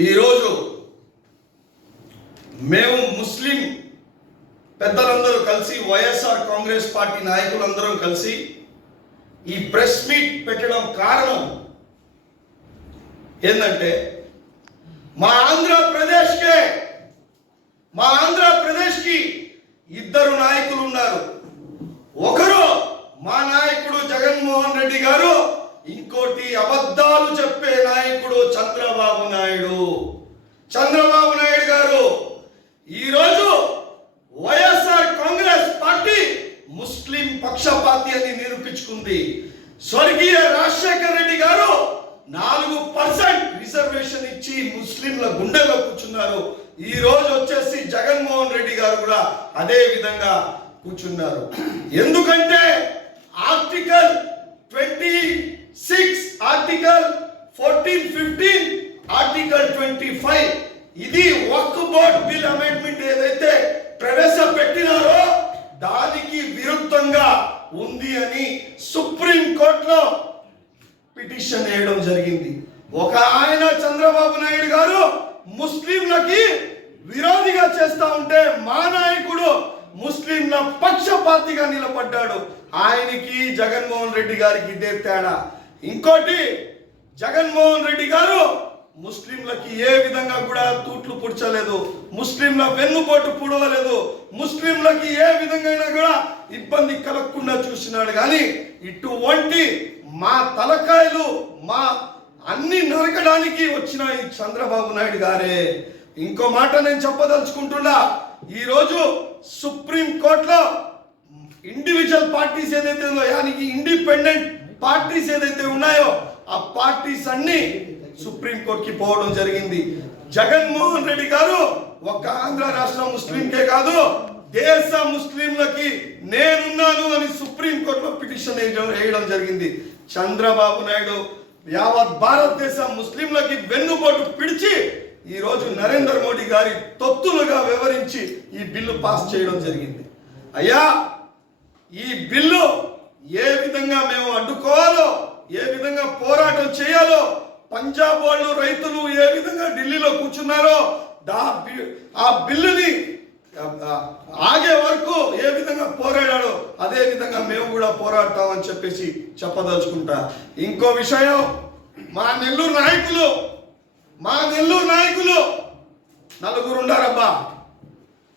ఈరోజు మేము ముస్లిం పెద్దలందరూ కలిసి వైఎస్ఆర్ కాంగ్రెస్ పార్టీ నాయకులందరం కలిసి ఈ ప్రెస్ మీట్ పెట్టడం కారణం ఏంటంటే మా ఆంధ్రప్రదేశ్కి ఇద్దరు నాయకులు ఉన్నారు. ఒకరు మా నాయకుడు జగన్మోహన్ రెడ్డి గారు, ఇంకోటి అబద్ధాలు చెప్పే నాయకుడు చంద్రబాబు నాయుడు గారు. ఈరోజు వైఎస్ఆర్ కాంగ్రెస్ పార్టీ ముస్లిం పక్షపాతి అని నిరూపించుకుంది. స్వర్గీయ రాజశేఖర్ రెడ్డి గారు 4% రిజర్వేషన్ ఇచ్చి ముస్లింల గుండెలో కూర్చున్నారు. ఈ రోజు వచ్చేసి జగన్మోహన్ రెడ్డి గారు కూడా అదే విధంగా కూర్చున్నారు. ఎందుకంటే ఆర్టికల్ 26, ఆర్టికల్ 14, 15, ఆర్టికల్ 25 ఇది వక్ఫ్ బోర్డ్ బిల్ అమెండ్మెంట్ ఏదైతే ప్రవేశపెట్టినారో దానికి విరుద్ధంగా ఉంది అని సుప్రీం కోర్టులో పిటిషన్ వేయడం జరిగింది. ఒక ఆయన చంద్రబాబు నాయుడు గారు ముస్లింలకి విరోధిగా చేస్తా ఉంటే మా నాయకుడు ముస్లింల పక్షపాతిగా నిలబడ్డాడు. ఆయనకి జగన్మోహన్ రెడ్డి గారికి ఇదే తేడా. ఇంకోటి, జగన్మోహన్ రెడ్డి గారు ముస్లింలకి ఏ విధంగా కూడా తూట్లు పుడ్చలేదు, ముస్లింల వెన్నుపోటు పుడవలేదు, ముస్లింలకి ఏ విధంగా కూడా ఇబ్బంది కలగకుండా చూసినాడు. కానీ ఇటువంటి మా తలకాయలు మా అన్ని నరకడానికి వచ్చిన ఈ చంద్రబాబు నాయుడు గారే. ఇంకో మాట నేను చెప్పదలుచుకుంటున్నా, ఈరోజు సుప్రీం కోర్టులో ఇండివిజువల్ పార్టీస్ ఏదైతే ఉందో, యానికి ఇండిపెండెంట్ పార్టీస్ ఏదైతే ఉన్నాయో ఆ పార్టీస్ అన్ని సుప్రీం కోర్టుకి పోవడం జరిగింది. జగన్మోహన్ రెడ్డి గారు ఒక ఆంధ్ర రాష్ట్ర ముస్లింకే కాదు, దేశ ముస్లింలకి నేనున్నాను అని సుప్రీం కోర్టులో పిటిషన్ వేయడం జరిగింది. చంద్రబాబు నాయుడు యావత్ భారతదేశ ముస్లింలకి వెన్నుపోటు పిడిచి ఈ రోజు నరేంద్ర మోడీ గారి తొత్తులుగా వివరించి ఈ బిల్లు పాస్ చేయడం జరిగింది. అయ్యా, ఈ బిల్లు ఏ విధంగా మేము అడ్డుకోవాలో, ఏ విధంగా పోరాటం చేయాలో, పంజాబ్ వాళ్ళు రైతులు ఏ విధంగా ఢిల్లీలో కూర్చున్నారో ఆ బిల్లుని ఆగే వరకు ఏ విధంగా పోరాడాడో అదే విధంగా మేము కూడా పోరాడతామని చెప్పేసి చెప్పదలుచుకుంటా. ఇంకో విషయం, మా నెల్లూరు నాయకులు నలుగురు ఉండారబ్బా.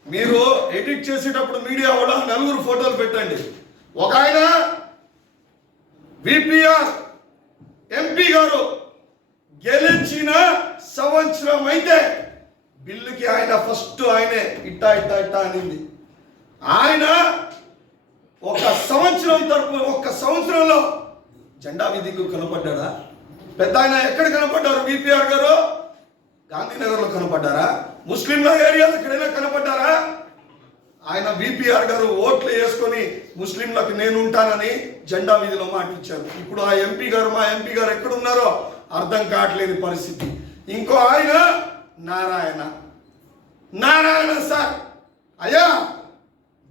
మీరు ఎడిట్ చేసేటప్పుడు మీడియా కూడా నలుగురు ఫోటోలు పెట్టండి. ఒక ఆయన విపిఆర్ ఎంపీ గారు గెలిచిన సంవత్సరం అయితే బిల్లుకి ఆయన ఫస్ట్ ఆయనే ఇట్టా అనింది. ఆయన ఒక సంవత్సరంలో జెండా వీధికి కనపడ్డా? పెద్ద ఆయన ఎక్కడ కనపడ్డారు? విపిఆర్ గారు గాంధీనగర్లో కనపడ్డారా? ముస్లింల ఏరియాలో ఎక్కడైనా కనపడ్డారా? ఆయన విపిఆర్ గారు ఓట్లు వేసుకొని ముస్లింలకు నేను ఉంటానని జెండా వీధిలో మాట ఇచ్చారు. ఇప్పుడు ఆ మా ఎంపీ గారు ఎక్కడున్నారో అర్థం కావట్లేని పరిస్థితి. ఇంకో ఆయన నారాయణ సార్, అయ్యా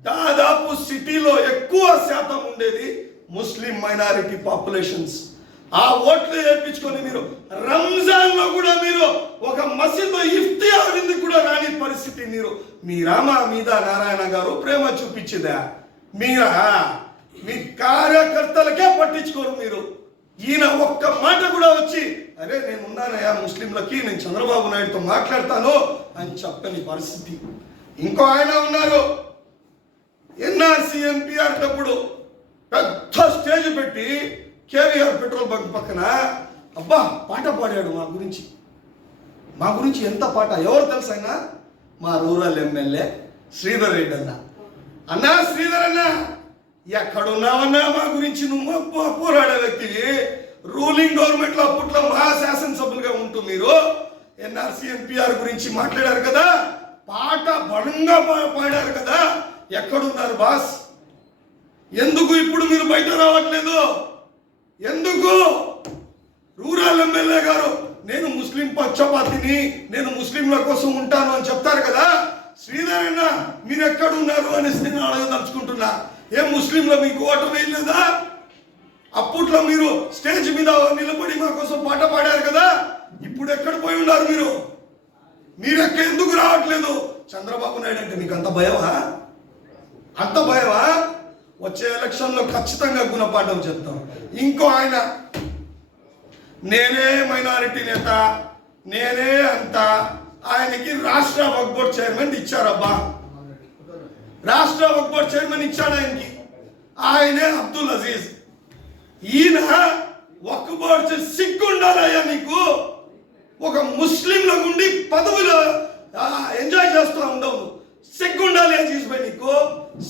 దాదాపు సిటీలో ఎక్కువ శాతం ఉండేది ముస్లిం మైనారిటీ పాపులేషన్స్. ఆ ఓట్లు వేయించుకొని మీరు రంజాన్ లో కూడా మీరు ఒక మసీదు ఇఫ్తియార్ విందుకు కూడా రాని పరిస్థితి. మీరా మా మీద నారాయణ గారు ప్రేమ చూపించిందా? మీరా మీ కార్యకర్తలకే పట్టించుకోరు మీరు. ఈయన ఒక్క మాట కూడా వచ్చి అరే నేను ఉన్నానయ్యా ముస్లింలకి, నేను చంద్రబాబు నాయుడుతో మాట్లాడతాను అని చెప్పని పరిస్థితి. ఇంకో ఆయన ఉన్నారు, ఎన్ఆర్సీ ఎన్పిఆర్ అప్పుడు పెద్ద స్టేజ్ పెట్టి కేవీఆర్ పెట్రోల్ బంక్ పక్కన అబ్బా పాట పాడాడు మా గురించి ఎంత పాట. ఎవరు తెలుసు ఆయన? మా రూరల్ ఎమ్మెల్యే శ్రీధర్ రెడ్డి అన్నా శ్రీధర్ అన్న, ఎక్కడున్నావన్నా మా గురించి నువ్వు పోరాడే వ్యక్తివి. రూలింగ్ గవర్నమెంట్ లో అప్పట్లో మా శాసనసభ్యులుగా ఉంటూ మీరు ఎన్ఆర్సీ ఎన్పిఆర్ గురించి మాట్లాడారు కదా, పాట బలంగా పాడారు కదా, ఎక్కడున్నారు బాస్? ఎందుకు ఇప్పుడు మీరు బయట రావట్లేదు? ఎందుకు? రూరల్ ఎమ్మెల్యే గారు నేను ముస్లిం పక్షపాతిని, నేను ముస్లింల కోసం ఉంటాను అని చెప్తారు కదా. శ్రీధర్ అన్న మీరు ఎక్కడున్నారు అనేసి నేను అడగదలుచుకుంటున్నా. ఏం ముస్లింలో మీకు ఓటు వేయలేదా? అప్పట్లో మీరు స్టేజ్ మీద నిలబడి మా కోసం పాట పాడారు కదా, ఇప్పుడు ఎక్కడ పోయి ఉన్నారు మీరు? చంద్రబాబు నాయుడు అంటే నీకు అంత భయమా? అంత భయమా? వచ్చే ఎలక్షన్లో ఖచ్చితంగా గుణపాఠం చెప్తాం. ఇంకో ఆయన నేనే మైనారిటీ నేత, నేనే అంత, ఆయనకి రాష్ట్ర వక్ఫ్ బోర్డ్ చైర్మన్ ఇచ్చారబ్బా. రాష్ట్ర వక్ఫ్ బోర్డ్ చైర్మన్ ఇచ్చాడు ఆయనకి. ఆయనే అబ్దుల్ అజీజ్. ఈయన వక్ఫ్ బోర్డ్ సిగ్గుండాలయ్యా నీకు. ఒక ముస్లింల గుండి పదవులు ఎంజాయ్ చేస్తూ ఉండవు. సిగ్గుండాలి అజీజ్ భాయ్ నీకు.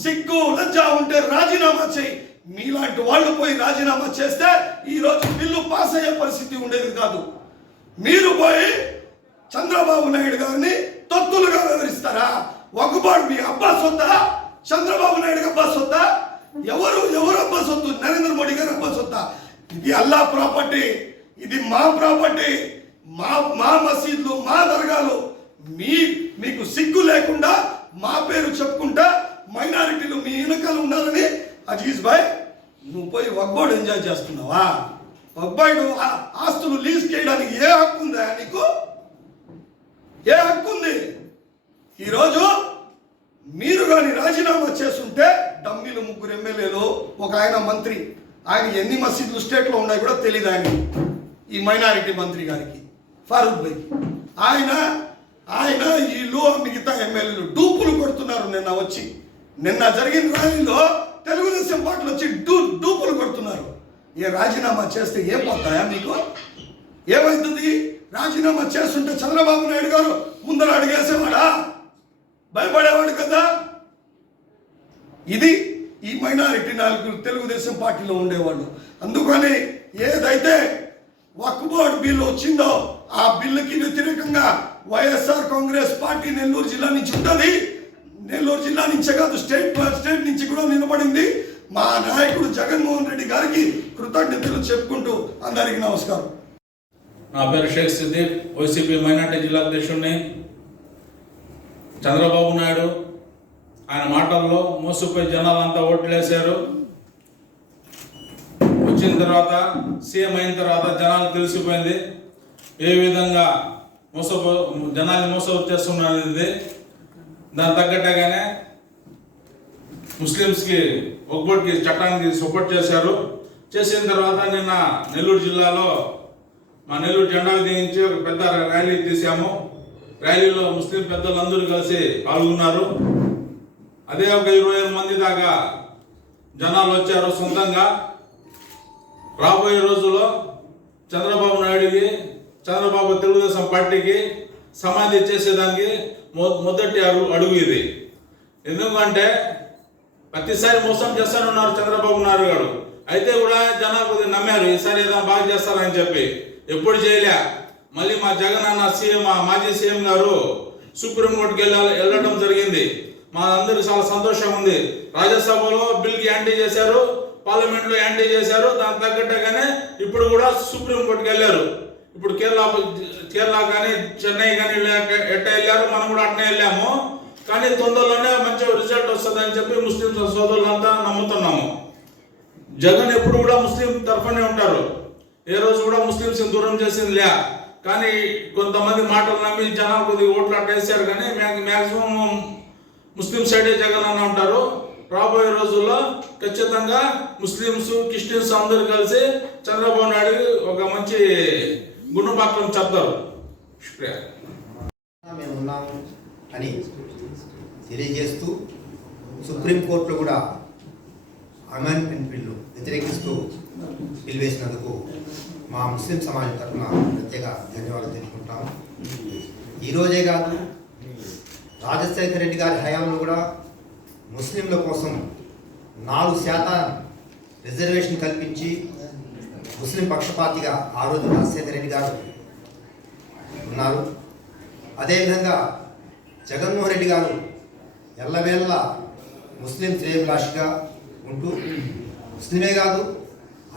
సిగ్గు లజ్జ ఉంటే రాజీనామా చేయి. మీలాంటి వాళ్ళు పోయి రాజీనామా చేస్తే ఈరోజు బిల్లు పాస్ అయ్యే పరిస్థితి ఉండేది కాదు. మీరు పోయి చంద్రబాబు నాయుడు గారిని తొత్తులుగా వివరిస్తారా? వక్ఫ్ బోర్డ్ మీ అబ్బా సొత్తా? చంద్రబాబు నాయుడు అబ్బా సొత్తా? ఎవరు అబ్బా సొత్తు? నరేంద్ర మోడీ గారు అబ్బా సొత్తా? ఇది అల్లా ప్రాపర్టీ, ఇది మా ప్రాపర్టీ, మా మసీద్లు, మా దర్గాలు. మీకు సిగ్గు లేకుండా మా పేరు చెప్పుకుంటా మైనారిటీలు మీ వెనకాల ఉండాలని అజీజ్ భాయ్ నువ్వు పోయి వక్ఫ్ బోర్డ్ ఎంజాయ్ చేస్తున్నావా? వక్ఫ్ బోర్డు ఆస్తులు లీజ్ చేయడానికి ఏ హక్కు ఉందా నీకు? ఏ హక్కు ఉంది? ఈరోజు మీరు కానీ రాజీనామా చేస్తుంటే డమ్మీలు 3 ఎమ్మెల్యేలు, ఒక ఆయన మంత్రి, ఆయన ఎన్ని మసీదులు స్టేట్లో ఉన్నాయి కూడా తెలియదు ఆయన. ఈ మైనారిటీ మంత్రి గారికి ఫారూక్ భాయ్కి ఆయన వీళ్ళు మిగతా ఎమ్మెల్యేలు డూపులు కొడుతున్నారు. నిన్న జరిగిన ర్యాలీలో తెలుగుదేశం పార్టీలు వచ్చి డూపులు కొడుతున్నారు. ఏ రాజీనామా చేస్తే ఏం పోతాయా మీకు? ఏమవుతుంది? రాజీనామా చేస్తుంటే చంద్రబాబు నాయుడు గారు ముందర అడిగేసేవాడా? భయపడేవాడు కదా. ఇది ఈ మైనారిటీ నాయకులు తెలుగుదేశం పార్టీలో ఉండేవాళ్ళు. అందుకని ఏదైతే వక్ఫ్ బోర్డ్ బిల్లు వచ్చిందో ఆ బిల్లుకి వ్యతిరేకంగా వైఎస్ఆర్ కాంగ్రెస్ పార్టీ నెల్లూరు జిల్లా నుంచి ఉంటుంది. నెల్లూరు జిల్లా నుంచే కాదు, స్టేట్ నుంచి కూడా నిలబడింది. మా నాయకుడు జగన్మోహన్ రెడ్డి గారికి కృతజ్ఞతలు చెప్పుకుంటూ అందరికీ నమస్కారం. నా పేరు షేక్ సిద్దిక్, వైసీపీ మైనార్టీ జిల్లా అధ్యక్షుడిని. చంద్రబాబు నాయుడు ఆయన మాటల్లో మోసపోయి జనాలంతా ఓట్లేశారు. వచ్చిన తర్వాత సీఎం అయిన తర్వాత జనాలు తెలిసిపోయింది ఏ విధంగా జనాన్ని మోసం చేస్తున్నది. దాని తగ్గట్టుగానే ముస్లిమ్స్కి వక్ఫ్ బోర్డ్కి చట్టానికి సపోర్ట్ చేశారు. చేసిన తర్వాత నిన్న నెల్లూరు జిల్లాలో మా నెల్లూరు జెండాకు దిగించి ఒక పెద్ద ర్యాలీ తీసాము. ర్యాలీలో ముస్లిం పెద్దలందరూ కలిసి పాల్గొన్నారు. అదే ఒక 20 మంది దాకా జనాలు వచ్చారు సొంతంగా. రాబోయే రోజుల్లో చంద్రబాబు నాయుడికి, చంద్రబాబు తెలుగుదేశం పార్టీకి సమాధి చేసేదానికి మొదటి అడుగు ఇది. ఎందుకంటే ప్రతిసారి మోసం చేస్తానున్నారు చంద్రబాబు నాయుడు గారు. అయితే కూడా జనాలు కొద్దిగా నమ్మారు ఈసారి ఏదో బాగా చేస్తారని చెప్పి. ఎప్పుడు చేయలే. మళ్ళీ మా జగన్ అన్న సీఎం, మాజీ సీఎం గారు సుప్రీంకోర్టుకి వెళ్ళడం జరిగింది. మా అందరికి చాలా సంతోషం ఉంది. రాజ్యసభలో బిల్కి యాంటీ చేశారు, పార్లమెంట్లో యాంటీ చేశారు. దానికి తగ్గట్టుగానే ఇప్పుడు కూడా సుప్రీంకోర్టుకి వెళ్ళారు. ఇప్పుడు కేరళ కానీ చెన్నై కానీ ఎట్ట వెళ్ళారు, మనం కూడా అట్నే వెళ్ళాము. కానీ తొందరలోనే మంచి రిజల్ట్ వస్తుందని చెప్పి ముస్లిం సోదరులంతా నమ్ముతున్నాము. జగన్ ఎప్పుడు కూడా ముస్లిం తరఫునే ఉంటారు. ఏ రోజు కూడా ముస్లింస్ దూరం చేసింది లే. కానీ కొంతమంది మాటలు నమ్మి జనాలు కొద్దిగా ఓట్లు అట్టేసారు. కానీ మ్యాక్సిమం ముస్లిం సైడే జగన్ అన్న ఉంటారు. రాబోయే రోజుల్లో ఖచ్చితంగా ముస్లింస్, క్రిస్టియన్స్ అందరూ కలిసి చంద్రబాబు నాయుడు ఒక మంచి గుణపాఠం చెప్తారు. మేము ఉన్నాము అని తెలియజేస్తూ సుప్రీంకోర్టులో కూడా అమెండ్మెంట్ బిల్లు వ్యతిరేకిస్తూ బిల్ వేసినందుకు మా ముస్లిం సమాజం తరఫున ప్రత్యేక ధన్యవాదాలు తెలుపుకుంటాము. ఈరోజే కాదు, రాజశేఖర రెడ్డి గారి హయాంలో కూడా ముస్లింల కోసం 4% రిజర్వేషన్ కల్పించి ముస్లిం పక్షపాతిగా ఆ రోజు రాజశేఖర రెడ్డి గారు ఉన్నారు. అదేవిధంగా జగన్మోహన్ రెడ్డి గారు ఎల్లవేళ ముస్లిం శ్రేయభిలాషిగా ఉంటూ ముస్లిమే కాదు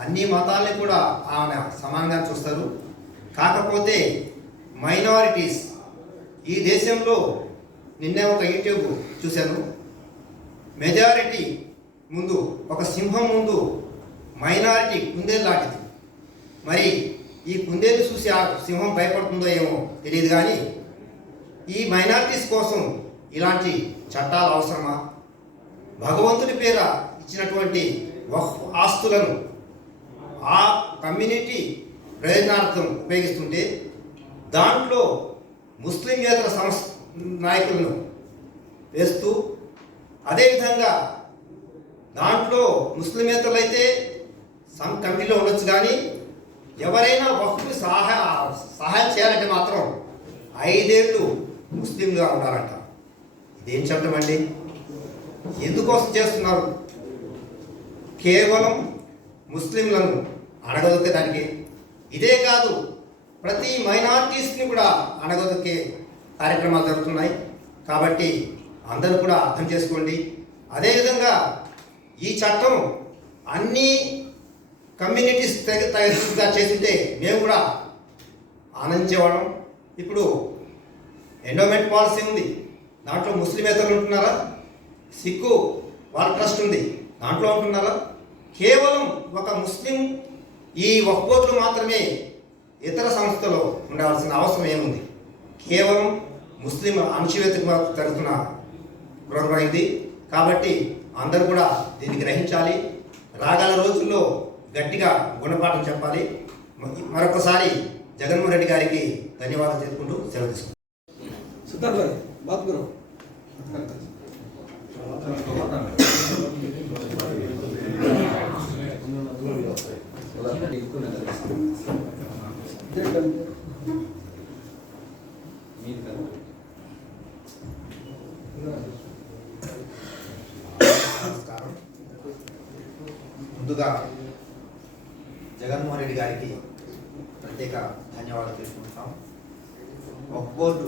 అన్ని మతాలని కూడా ఆమె సమానంగా చూస్తారు. కాకపోతే మైనారిటీస్ ఈ దేశంలో నిన్నే ఒక యూట్యూబ్ చూశాను. మెజారిటీ ముందు ఒక సింహం ముందు మైనారిటీ కుందేలు లాంటిది. మరి ఈ కుందేలు చూసి ఆ సింహం భయపడుతుందో ఏమో తెలియదు. కానీ ఈ మైనారిటీస్ కోసం ఇలాంటి చట్టాలు అవసరమా? భగవంతుడి పేర ఇచ్చినటువంటి వక్ఫ్ ఆస్తులను ఆ కమ్యూనిటీ ప్రయోజనార్థం ఉపయోగిస్తుంటే దాంట్లో ముస్లింయేతర నాయకులను వేస్తూ, అదేవిధంగా దాంట్లో ముస్లిమేతరులు అయితే సమ్ కమిటీలో ఉండొచ్చు, కానీ ఎవరైనా వక్ఫ్కి సహాయం చేయాలంటే మాత్రం 5 ఏళ్ళు ముస్లింగా ఉండాలంట. ఇదేం చట్టం అండి? ఎందుకోసం చేస్తున్నారు? కేవలం ముస్లింలను అణగదొక్కడానికి. ఇదే కాదు, ప్రతి మైనారిటీస్ని కూడా అణగదొక్కే కార్యక్రమాలు జరుగుతున్నాయి. కాబట్టి అందరూ కూడా అర్థం చేసుకోండి. అదేవిధంగా ఈ చట్టం అన్ని కమ్యూనిటీస్ తగినట్టుగా చేస్తుంటే మేము కూడా ఆనందించేవాళ్ళం. ఇప్పుడు ఎండోమెంట్ పాలసీ ఉంది, దాంట్లో ముస్లిమేతరులు ఉంటున్నారా? సిక్కు వాళ్ళ ట్రస్ట్ ఉంది, దాంట్లో ఉంటున్నారా? కేవలం ఒక ముస్లిం ఈ వక్ఫ్ బోర్డులో మాత్రమే ఇతర సంస్థలో ఉండాల్సిన అవసరం ఏముంది? కేవలం ముస్లిం అణచివేతకు జరుగుతున్న ప్రోగ్రాం. కాబట్టి అందరూ కూడా దీన్ని గ్రహించాలి. రాగల రోజుల్లో గట్టిగా గుణపాఠం చెప్పాలి. మరొకసారి జగన్మోహన్ రెడ్డి గారికి ధన్యవాదాలు తెలుపుకుంటూ సెలవు తీసుకుంటాం. నమస్కారం. ముందుగా జగన్మోహన్ రెడ్డి గారికి ప్రత్యేక ధన్యవాదాలు తెలుసుకుంటాం. వక్ఫ్ బోర్డు